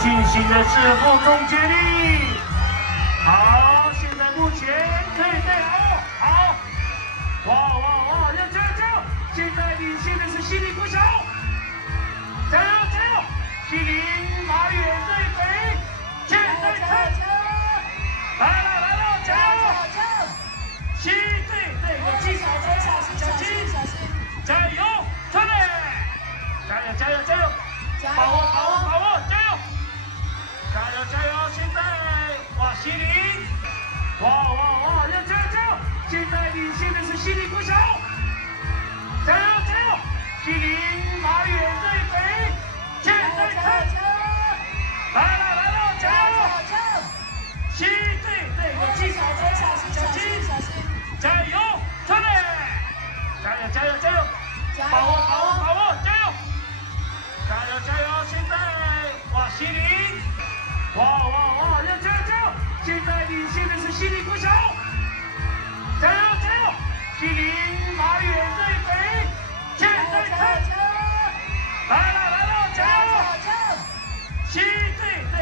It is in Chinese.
进行的是负重接力。好，现在目前对，好，哇，要加油！现在领先的是西林国小，加油！西林马远最肥，现在看，来了，加油！西对，有技巧，小心，加油，出来！加油！把握，加油！现在哇，西林，哇，要加油！现在领先的是西林国小，加油！西林马远最肥，现在看，来了，加油！西对，有技巧，小心，加油，出来！加油！把握，加油！现在哇，西林，哇，要加油！现在领先的是西林国小，加油！西林马远最肥。